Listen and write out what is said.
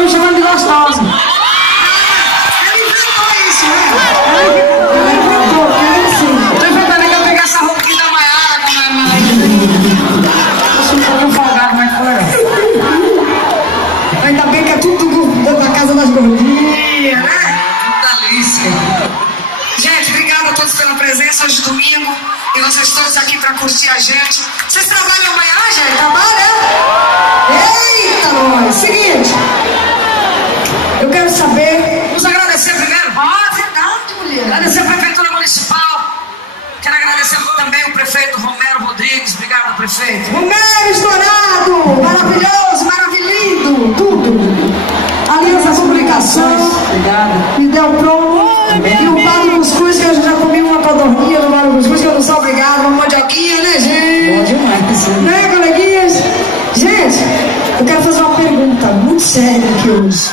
me chamando de gostosa. Ele inventou isso, né? Ele inventou, Tô inventando que eu peguei essa roupa aqui da Maiara, eu sou um pouquinho folgado, mas foi. ainda bem que é tudo da casa das gordinhas, né? Delícia. Gente, obrigada a todos pela presença hoje domingo. E vocês todos aqui pra curtir a gente. Vocês trabalham amanhã, gente? Trabalham? Eita, nós! Seguinte. Eu quero saber. Vamos agradecer primeiro? Ah, verdade, mulher. Agradecer a Prefeitura Municipal. Quero agradecer também o prefeito Romero Rodrigues. Obrigado, prefeito. Romero estourado! Maravilhoso, maravilhoso! Tudo! Aliança Comunicações. Obrigada. Me deu pronto. E o Padre Cuscuz, que eu já comi uma codorninha no Padre Cuscuz, que eu não sou obrigado, uma mandioquinha, né, gente? Bom demais, Né, coleguinhas? Gente, eu quero fazer uma pergunta muito séria aqui hoje.